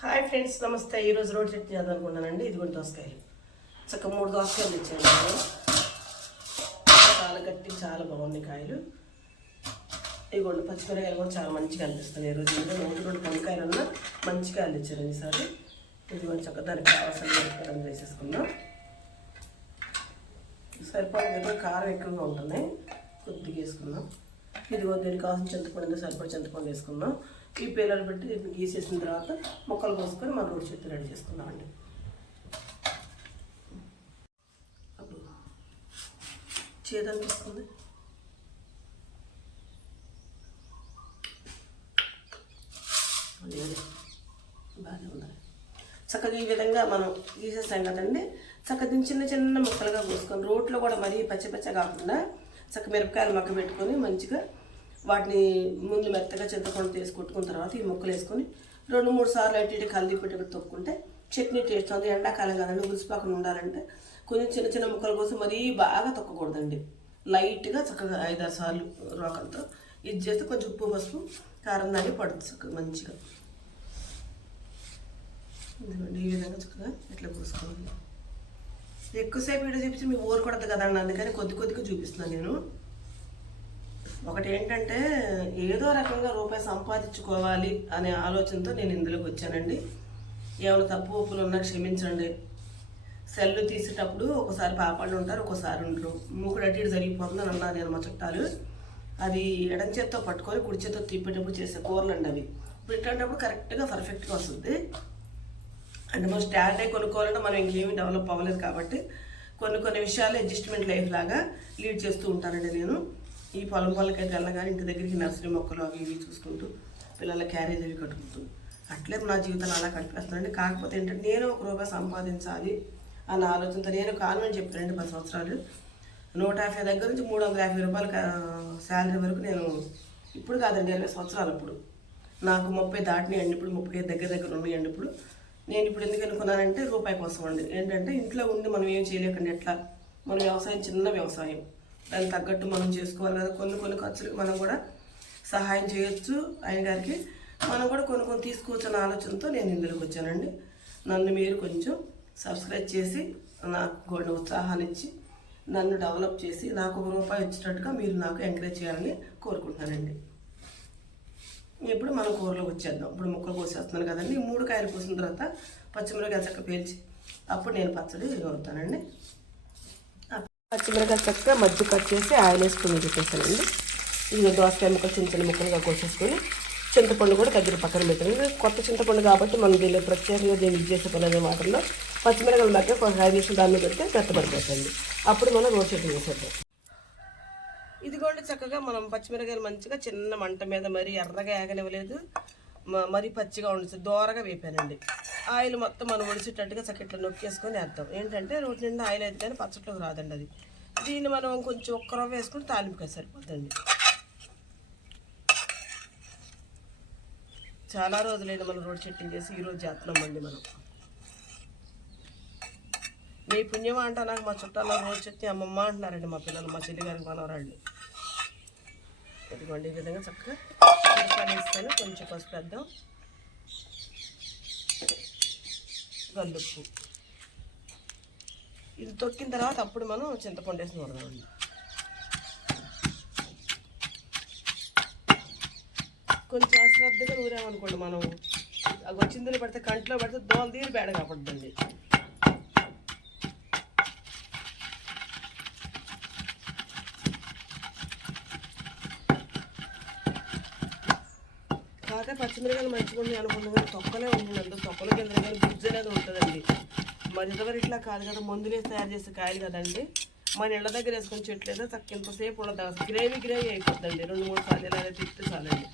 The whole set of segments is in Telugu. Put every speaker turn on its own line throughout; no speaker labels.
హాయ్ ఫ్రెండ్స్ నమస్తే. ఈరోజు రోడ్ చట్నీ చేద్దాం అనుకున్నానండి. ఇదిగోండి దోసకాయలు. చక్క మూడు దోసకాయలు ఇచ్చాను నేను. చాలా గట్టి చాలా బాగున్నాయి కాయలు. ఇదిగోండి పచ్చిమిరకాయలు కూడా చాలా మంచిగా అనిపిస్తున్నాయి ఈరోజు ఇంకా మూడు రెండు వంకాయలు ఉన్న మంచిగా అందించారు ఈసారి. ఇదిగోండి చక్క దానికి కావాల్సిన మిరపకాయలు వేసేసుకుందాం. సరిపడే కారం ఎక్కువగా ఉంటుంది కొద్దిగా వేసుకుందాం. ఇదిగో దీనికి కావాల్సిన చింతపండు సరిపడా చింతపండు వేసుకుందాం. ఈ పిల్లలు పెట్టి గీసేసిన తర్వాత ముక్కలు కోసుకొని మనం రోడ్ చెట్టు రెడీ చేసుకుందామండి. అప్పుడు చేదనిపిస్తుంది. అనిపిస్తుంది బాగానే ఉంది. చక్కగా ఈ విధంగా మనం గీసేస్తాం కదండి. చక్కగా చిన్న చిన్న ముక్కలుగా కోసుకొని రోట్లో కూడా మరీ పచ్చ పచ్చ కాకుండా చక్క మిరపకాయలు మక్క పెట్టుకొని మంచిగా వాటిని ముందు మెత్తగా చింతపండు తీసి కొట్టుకున్న తర్వాత ఈ ముక్కలు వేసుకొని రెండు మూడు సార్లు అటు ఇటు కలిపి పెట్టి తొక్కుంటే చట్నీ టేస్ట్ ఉంది. ఎండాకాలం కదండి ఉలిసిపాకలు ఉండాలంటే కొంచెం చిన్న చిన్న ముక్కల కోసం మరీ బాగా తొక్కకూడదండి. లైట్గా చక్కగా ఐదారు సార్లు రోకలతో ఇది చేస్తే కొంచెం ఉప్పు పసుపు కారం దాన్ని పడుతుంది చక్కగా మంచిగా. ఈ విధంగా చక్కగా ఇట్లా పూసుకోవాలి ఎక్కువసేపు వీడియో చూపించి మీ ఊరు కొడదు కదా అండి అందుకని కొద్ది కొద్దిగా చూపిస్తున్నాను నేను. ఒకటి ఏంటంటే ఏదో రకంగా రూపాయి సంపాదించుకోవాలి అనే ఆలోచనతో నేను ఇందులోకి వచ్చానండి. ఏమైనా తప్పు ఒప్పులు ఉన్నా క్షమించండి. సెల్లు తీసేటప్పుడు ఒకసారి పాపాళ్ళు ఉంటారు ఒకసారి ఉండరు. మూకుడు అటు ఇటు జరిగిపోతుందని అన్నారు నేను మా చుట్టాలు. అది ఎడం చేత్తో పట్టుకొని కుడి చేత్తో తిప్పేటప్పుడు చేసే కూరలు అండి అవి. ఇప్పుడు ఇట్లాంటప్పుడు కరెక్ట్గా పర్ఫెక్ట్గా వస్తుంది. అంటే మనం స్టాండ్ అయ్యి కొనుక్కోవాలంటే మనం ఇంకేమీ డెవలప్ అవ్వలేదు కాబట్టి కొన్ని కొన్ని విషయాలు అడ్జస్ట్మెంట్ లైఫ్ లాగా లీడ్ చేస్తూ ఉంటానండి నేను. ఈ పొలం పొలకైతే వెళ్ళగానే ఇంటి దగ్గరికి నర్సరీ మొక్కలు అవి ఇవి చూసుకుంటూ పిల్లల క్యారేజ్ అవి కట్టుకుంటూ అట్లే నా జీవితం అలా కనిపిస్తుందండి. కాకపోతే ఏంటంటే నేను ఒక రూపాయి సంపాదించాలి అన్న ఆలోచనతో నేను కాన్వెంట్ రెండు పది సంవత్సరాలు. నూట యాభై దగ్గర నుంచి మూడు వందల యాభై రూపాయల శాలరీ వరకు నేను ఇప్పుడు కాదండి ఇరవై సంవత్సరాలు అప్పుడు. నాకు ముప్పై దాటినాయండి ఇప్పుడు ముప్పై దగ్గర దగ్గర ఉన్నాయండి ఇప్పుడు. నేను ఇప్పుడు ఎందుకు అనుకున్నానంటే రూపాయి కోసం అండి. ఏంటంటే ఇంట్లో ఉండి మనం ఏం చేయలేకండి ఎట్లా? మన వ్యవసాయం చిన్న వ్యవసాయం. దానికి తగ్గట్టు మనం చేసుకోవాలి కదా. కొన్ని కొన్ని ఖర్చులకు మనం కూడా సహాయం చేయొచ్చు. ఆయన గారికి మనం కూడా కొన్ని కొన్ని తీసుకోవచ్చు అన్న ఆలోచనతో నేను ఇందులోకి వచ్చానండి. నన్ను మీరు కొంచెం సబ్స్క్రైబ్ చేసి నాకు కూడా ఉత్సాహాన్ని ఇచ్చి నన్ను డెవలప్ చేసి నాకు ఒక రూపాయి వచ్చేటట్టుగా మీరు నాకు ఎంకరేజ్ చేయాలని కోరుకుంటున్నానండి. ఇప్పుడు మనం కూరలో వచ్చేద్దాం. ఇప్పుడు ముక్కలు కోసేస్తున్నాను కదండి. మూడు కాయలు కోసిన తర్వాత పచ్చిమిరపకాయ చక్క పేల్చి అప్పుడు నేను పచ్చడి అవుతానండి పచ్చిమిరకాయ చక్కగా మధ్య కట్ చేసి ఆయిల్ వేసుకుని పెట్టేసానండి ఇది దోసకాయ ముక్కలు చిన్న చిన్న ముక్కలుగా కోసేసుకొని చింతపండు కూడా దగ్గర పక్కన పెట్టాను. కొత్త చింతపండు కాబట్టి మనం దీన్ని ప్రత్యేకంగా దీన్ని ఇది చేసే పని పచ్చిమిరకాయలు మధ్య ఒక ఐదు నిమిషాలు దాన్ని పెడితే మెత్తబడిపోతుంది. అప్పుడు మనం రోడ్ చట్నీ చేసేద్దాం కూడా చక్కగా మనం పచ్చిమిరకాయలు మంచిగా చిన్న మంట మీద మరి ఎర్రగా ఏగనివ్వలేదు. మరీ పచ్చిగా ఉండదు దోరగా వేపానండి. ఆయిల్ మొత్తం మనం ఒడిసేటట్టుగా చక్క ఇట్లా నొక్కేసుకొని వేద్దాం. ఏంటంటే రోటి నిండా ఆయిల్ అయితే కానీ పచ్చట్లోకి రాదండి అది. దీన్ని మనం కొంచెం ఒక్క రవ్వ వేసుకుని తాలింపుగా సరిపోద్దండి. చాలా రోజులైన మనం రోడ్ చెట్టింగ్ చేసి ఈరోజు చేస్తున్నామండి మనం. మీ పుణ్యం అంట నాకు మా చుట్టాల్లో రోజు చెట్టి అమ్మమ్మ అంటున్నారండి మా పిల్లలు మా చెల్లి గారికి మనవరాళ్ళు. ఇదిగోండి ఈ విధంగా చక్కగా వేస్తాను కొంచెం పసుపు వేద్దాం. గల్లుప్పు ఇది తొక్కిన తర్వాత అప్పుడు మనం చింతపండు వేసి నూడదామండి కొంచెం అశ్రద్ధగా నూరామనుకోండి మనం. అవి చిందులు పడితే కంట్లో పడితే దోలు తీరు బేడ కాపడుతుంది. కాకపోతే పచ్చిమిరకాయలు మంచిగా ఉన్నాయి అనుకున్నాం కానీ తొక్కలే ఉంది అంత తొక్కల కింద కానీ గుజ్జు అనేది ఉంటుందండి. మరి ఇంతవరకు ఇట్లా కాదు కదా మందులే తయారు చేసే కాయలు కదండి. మన ఇళ్ళ దగ్గర వేసుకొని చెట్లు అయితే చక్క ఇంతసేపు ఉండదు. గ్రేవీ గ్రేవీ అయిపోతుందండి రెండు మూడు సార్లు ఇలా తిప్పితే చాలండి.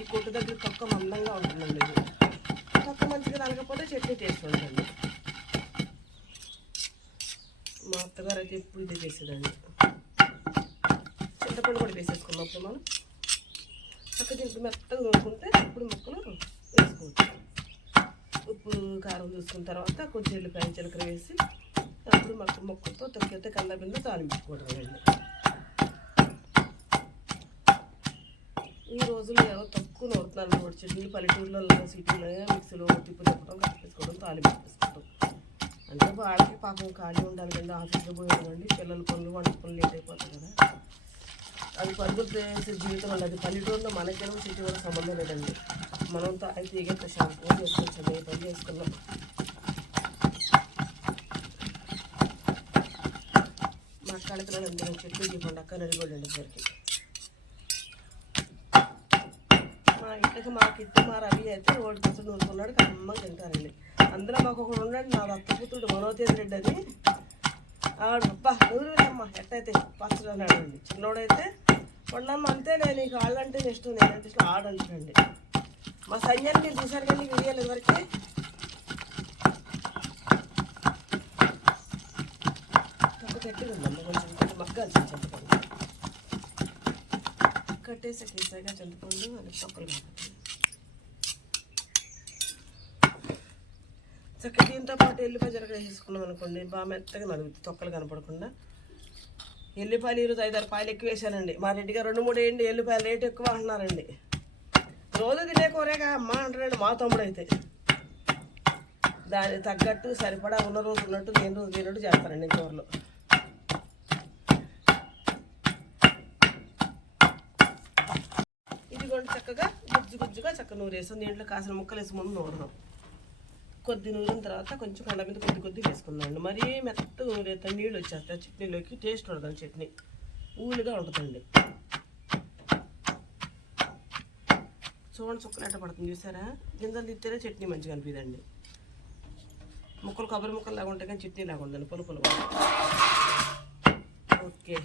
ఈ కొట్టు దగ్గర తొక్క మందంగా ఉంటుందండి తొక్క మంచిగా నలగకపోతే చట్నీ టేస్ట్ ఉంటుంది మా అత్తగారు అయితే ఎప్పుడు ఇదే చేసేదండి. చింతపండు కూడా వేసేసుకున్నప్పుడు మనం. చక్క దీంట్లో మెత్తగా నూరుకుంటే ఇప్పుడు ముక్కలు వేసుకోవచ్చు. ఉప్పు కారం చూసుకున్న తర్వాత కొంచెం ఎల్లిపాయ చిలకర వేసి అప్పుడు మొక్క మొక్కతో తొక్కితే కళ్ళ బింద తాలింపుకోవడం అండి ఈ రోజుల్లో ఏదో తక్కువ నవ్వుతున్నారు రోడ్ చెట్లు పల్లెటూరులలో సిటీలో మిక్సీలో తిప్పు తిప్పడం కట్టేసుకోవడం తాలింపు పెట్టేసుకోవడం అంటే వాళ్ళకి పాపం ఖాళీ ఉండాలి కండి ఆఫీస్లో పోయిందండి పిల్లల పనులు వంట పనులు లేట్ అయిపోతాయి కదా. అది పరుగులు చేసే జీవితం అండి అది పల్లెటూరులో మనకేమో సిటీ కూడా సంబంధం లేదండి. మనంతో అయితే ఎగంత షాంపూ చేసుకొచ్చాము ఏ పని చేసుకున్నాం మా అక్కడికి అందరం చెట్లు చెప్పండి అక్క నడిగోడండి ఇద్దరికి మా ఇంటికి మా కిట్టు మా రవి అయితే ఓడి కోసం నూరుకున్నాడు అమ్మ తింటారండి. అందులో మాకు ఒకడు ఉండండి నా దత్తపుత్రుడు మనోతేజ్ రెడ్డి అని ఆడు అబ్బా నూరు అమ్మ ఎట్టయితే పచ్చడి అన్నాడు అండి. చిన్నోడైతే ఉండమ్మ అంతే నేను నీకు వాళ్ళంటే ఇష్టం నేనంటే ఇష్టం ఆడంటాడండి మా సైన్యాన్ని మీరు చూసారు కానీ వీడియోలు ఎవరికి తక్కువ గట్టిగా ఉందమ్మ కొంచెం కొంచెం మగ్గాలి చింతపండు. కట్టేసి తీసాక చింతపండు అది తొక్కలు దీంతో పాటు ఎల్లిపాయ జరగ వేసుకున్నాం అనుకోండి బాగా మెత్తగా నలుగుతుంది తొక్కలు కనపడకుండా. ఎల్లిపాయలు ఈరోజు ఐదు పాయలు ఎక్కువ వేసానండి. మా రెడ్డిగా రెండు మూడు వేయండి ఎల్లిపాయలు రేటు ఎక్కువ అంటున్నారండి. రోజు తినే కూరేగా అమ్మ అంటారండి మా తమ్ముడు అయితే దానికి తగ్గట్టు సరిపడా ఉన్న రోజు ఉన్నట్టు నేను రోజు తిన్నట్టు చేస్తానండి కూరలో. ఇది చక్కగా గుజ్జు గుజ్జుగా చక్క నూరేసాం. దీంట్లో కాసిన ముక్కలు వేసి ముందు నూరడం కొద్ది నూరిన తర్వాత కొంచెం కళ్ళ మీద కొద్ది కొద్ది వేసుకుందండి మరీ మెత్తగా నూరేస్తే నీళ్ళు వచ్చేస్తాయి. చట్నీలోకి టేస్ట్ ఉండదు చట్నీ. ఊలుగా ఉంటుందండి. చూడండి చుక్కలు పడుతుంది చూసారా? గింజలు తిత్తేనే చట్నీ మంచిగా అనిపిదండి. ముక్కలు కొబ్బరి ముక్కలు లాగా ఉంటాయి కానీ చట్నీ లాగా ఉందండి పులుపులు ఓకే.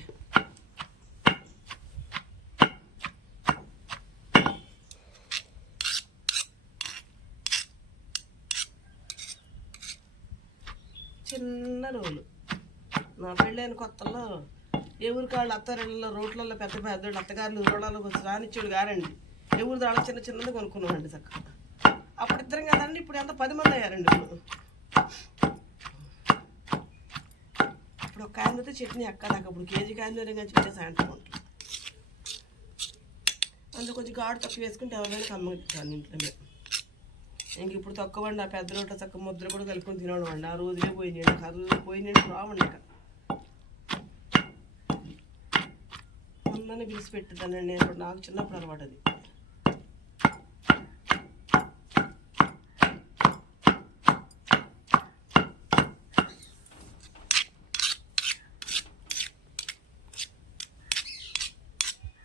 చిన్న నా పెళ్ళైన కొత్తలో ఎవరి కాళ్ళు అత్తారిళ్ళలో రోడ్లలో పెద్ద పెద్ద అత్తగారులు రోడ్లలోకి వచ్చి రానిచ్చాడు గారండి ఎవరు దాళ్ళ చిన్న చిన్నది కొనుక్కున్నామండి చక్కగా. అప్పుడు ఇద్దరం కదండి ఇప్పుడు ఎంత పది మంది అయ్యారండి ఇప్పుడు. ఇప్పుడు ఒక అయితే చట్నీ ఎక్కదాక ఇప్పుడు కేజీ కాయలు కానీ చట్నీ సాయంత్రం ఉంటుంది. అందులో కొంచెం గాడు తక్కువ వేసుకుంటే ఎవరైనా కమ్మగిస్తాను ఇంట్లో మీరు ఇంక ఇప్పుడు తక్కువండి ఆ పెద్ద రోడ్డు తక్కువ ముద్ర కూడా కలుపుకొని తినడం అండి. ఆ రోజులే పోయినాయండి ఆ రోజులు పోయినాయండి రావండి ఇక. అన్నని పిలిచి నేను నాకు చిన్నప్పుడు అలవాటు అది.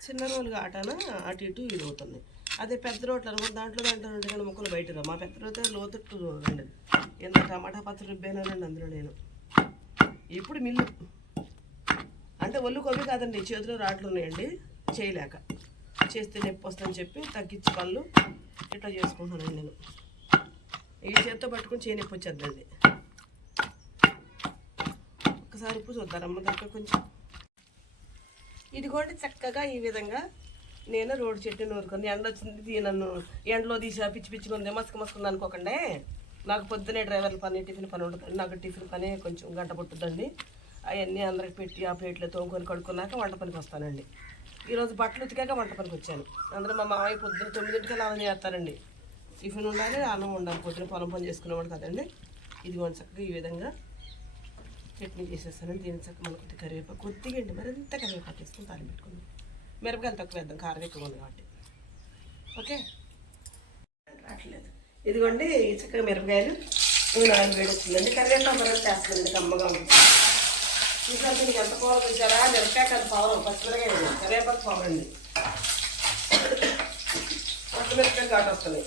చిన్న రోజులుగా ఆటన? అటు ఇటు ఇది అవుతుంది. అదే పెద్ద రోట్లు అనుకో దాంట్లో దాంట్లో రెండు కానీ ముక్కలు బయట మా పెద్ద రోత లోతుట్టు రెండు ఎంత టమాటా పచ్చడి రుబ్బేనానండి అందులో నేను. ఇప్పుడు మిల్లు. అంటే ఒళ్ళు కొవ్వి కాదండి చేతిలో రాట్లు ఉన్నాయండి చేయలేక. చేస్తే నొప్పి వస్తుందని చెప్పి తగ్గించి పళ్ళు ఇట్లా చేసుకుంటున్నాను నేను. ఈ చేతితో పట్టుకుని చేయి నొప్పి వచ్చేద్దండి. ఒకసారి ఉప్పు చూద్దారమ్మ దగ్గర కొంచెం. ఇదిగోండి చక్కగా ఈ విధంగా నేను రోడ్డు చెట్టు నూరుకొని ఎండ వచ్చింది నన్ను ఎండలో తీసి పిచ్చి పిచ్చిగా మస్క మసక మసుకుంది అనుకోకండి. నాకు పొద్దునే డ్రైవర్ల పని టిఫిన్ పని ఉంటుంది నాకు టిఫిన్ పని కొంచెం గంట పట్టుద్దండి. అవన్నీ అందరికి పెట్టి ఆ ప్లేట్లో తోముకొని కడుక్కున్నాక వంట పనికి వస్తానండి. ఈరోజు బట్టలు ఉతికాక వంట పనికి వచ్చాను. అందరూ మా మామయ్య పొద్దున తొమ్మిదింటికి అన్నం చేస్తారండి. టిఫిన్ ఉండాలి అన్నం ఉండాలి. పొద్దున పొలం పని చేసుకునేవాడు కదండి. ఇదిగోండి చక్కగా ఈ విధంగా చట్నీ చేసేస్తాను దీని చక్క మనకి కరివేపాకు కొద్దిగా అండి. మరింత కరివేపాకు వేసుకుని తాలి పెట్టుకున్నాం మిరపకాయలు తక్కువ వేద్దాం కారం ఎక్కువ ఉంది కాబట్టి. ఓకే? రావట్లేదు. ఇదిగోండి ఈ చక్కగా మిరపకాయలు. నూనె ఆయిల్ వేడి వచ్చిందండి. కరివేపాకు మరొక చేస్తుందండి కమ్మగా ఉంది. చూసారు మీకు ఎంత పవర్ చూసారా? మిరపకాయ కాదు పవర్ పచ్చిమిరకాయ కరివేపాకు పవర్ అండి. పచ్చిమిరపకాయ ఘాటు వస్తుంది.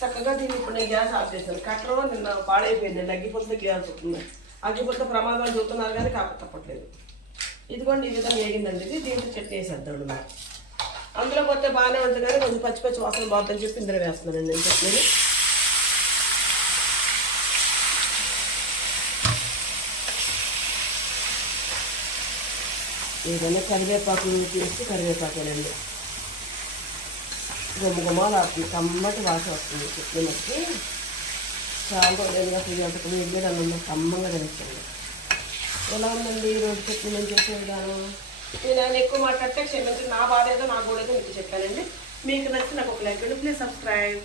చక్కగా దీన్ని ఇప్పుడు నేను గ్యాస్ ఆఫ్ చేశాను. కట్టరు నిన్న పాడైపోయింది. అగ్గిపోతే గ్యాస్ వస్తుంది. అగ్గిపోతే ప్రమాదాలు చూస్తున్నారు కానీ కాకపోతే తప్పట్లేదు. ఇదిగోండి ఈ విధంగా వేగిందండి ఇది. దీంట్లో చట్నీ వేసేద్దాం మనం అందులో పోతే బాగానే ఉంటుంది కానీ కొంచెం పచ్చి పచ్చి వాసన బాగుందని చెప్పి ఇందులో వేస్తున్నానండి నేను చట్నీని ఏదైనా కరివేపాకు తీసి కరివేపాకేనండి గుమ్మ గుమ్మాలు వస్తుంది కమ్మటి వాసన వస్తుంది చట్నీ మనకి చాలా రోజులుగా ఫ్రీ అంతకు ఇడ్లీ అన్నం కమ్మంగా తినచ్చండి ఎలా ఉందండి ఈరోజు రోజు చట్నీ నేను చేసే విధానం? నేను ఎక్కువ మాట్లాడితే క్షమించి నా బాధ ఏదో నా కూడా ఏదో మీకు చెప్పానండి. మీకు నచ్చి నాకు ఒక లైక్ అండి ప్లీజ్ సబ్స్క్రైబ్.